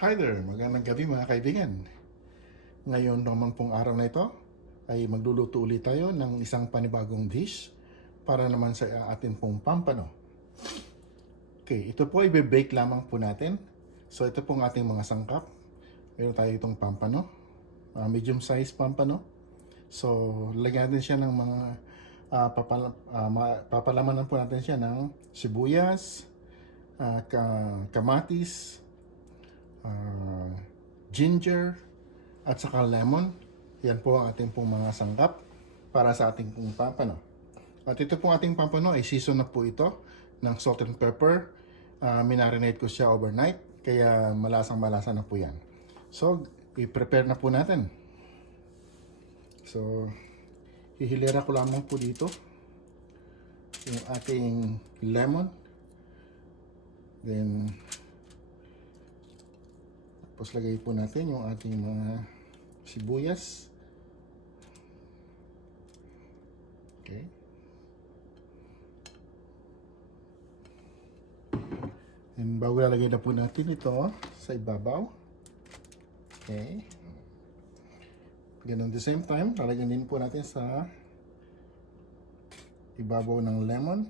Hi there! Magandang gabi mga kaibigan. Ngayon naman pong araw na ito ay magluluto ulit tayo ng isang panibagong dish para naman sa ating pong pampano. Okay, ito po i-bake lamang po natin. So ito pong ating mga sangkap. Meron tayo itong pampano, medium size pampano. So lagyan natin siya ng mga papalamanan po natin siya ng sibuyas, kamatis, ginger, at saka lemon. Yan po ang ating pong mga sangkap para sa ating pong pampano. At ito pong ating pampano ay season na po ito ng salt and pepper. Minarinate ko siya overnight, kaya malasang-malasa na po yan. So, i-prepare na po natin. So, hihilera ko lamang po dito yung ating lemon. Then, tapos lagay po natin yung ating mga sibuyas. Okay. And bago lalagay na po natin ito sa ibabaw. Okay. Again, at the same time, lalagyan din po natin sa ibabaw ng lemon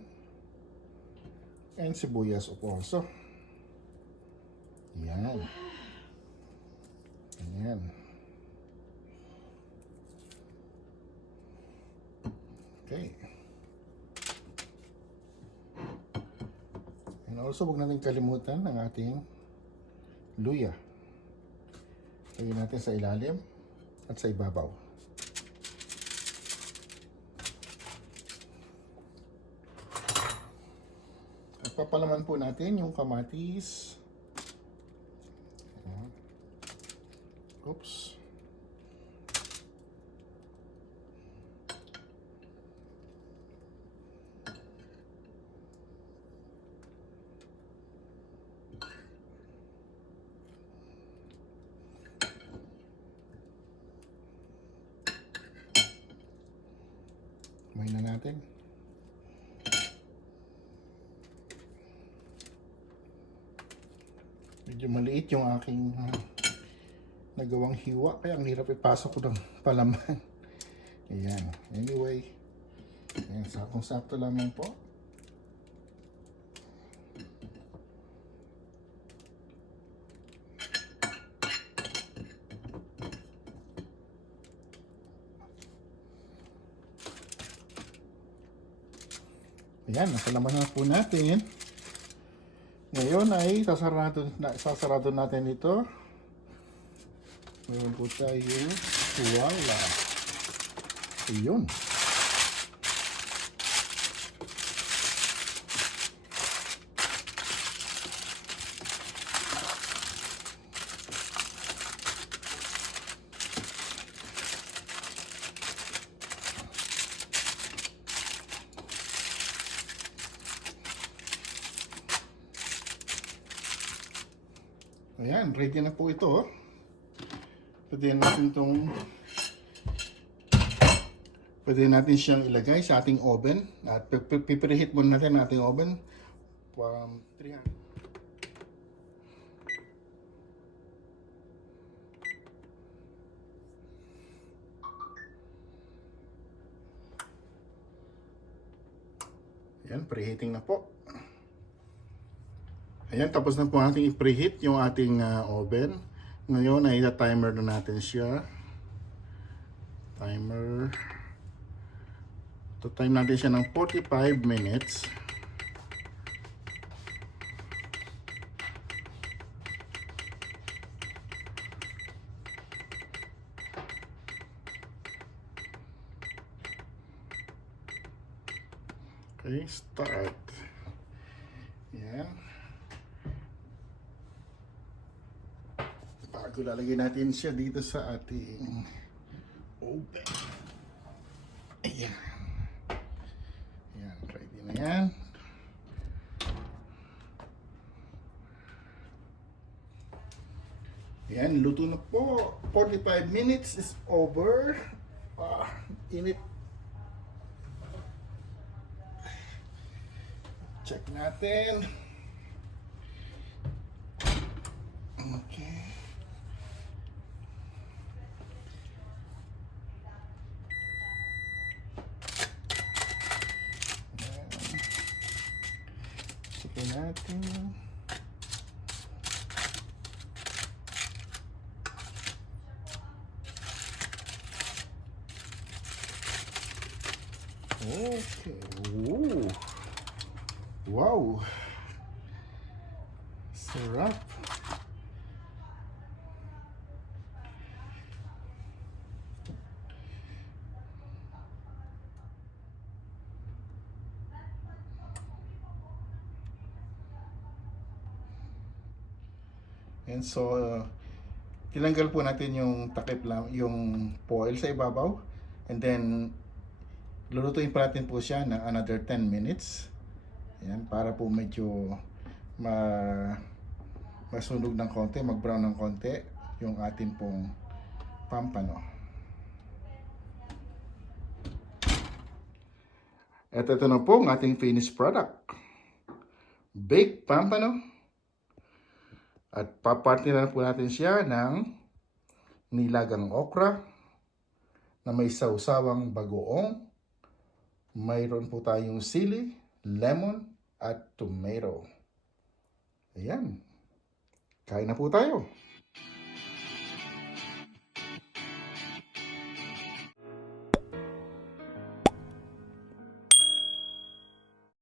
and sibuyas also. Yan. Ayan. Okay. And also, huwag natin kalimutan ang ating luya. Lagyan natin sa ilalim at sa ibabaw. At papalaman po natin yung kamatis. Oops. Kumain na natin. Medyo maliit yung aking nagawang hiwa, kaya ang hirap ipasok ko ng palaman. Ayan. Anyway, ayan, sakong-sakto lamang po. Ayan, nasalaman na po natin. Ngayon ay sasarado natin ito. Meron po tayo tuwala. Ayun. Ayan, ready na po ito. Pwede natin siyang ilagay sa ating oven at pipreheat muna natin ang ating oven from 300. Ayan, preheating na po. Ayan, tapos na po natin i-preheat yung ating oven. Ngayon ay timer na natin siya. Timer. Time natin siya ng 45 minutes. Okay, start. Yan. Bago lalagay natin siya dito sa ating oven. Ayan. Ayan, ready na yan. Ayan, luto na po. 45 minutes is over. Init. Check natin. Okay. Sige natin. Okay. Ooh. Wow. Sarap. And so, tinanggal po natin yung takip lang, yung foil sa ibabaw. And then, lulutuin pa natin po siya ng another 10 minutes. Ayan, para po medyo ma masunog ng konti, mag-brown ng konti yung ating pong pampano. At ito na po ang ating finished product. Baked pampano. At paparty na po natin siya ng nilagang okra na may sawsawang bagoong. Mayroon po tayong sili, lemon, at tomato. Ayan. Kain na po tayo.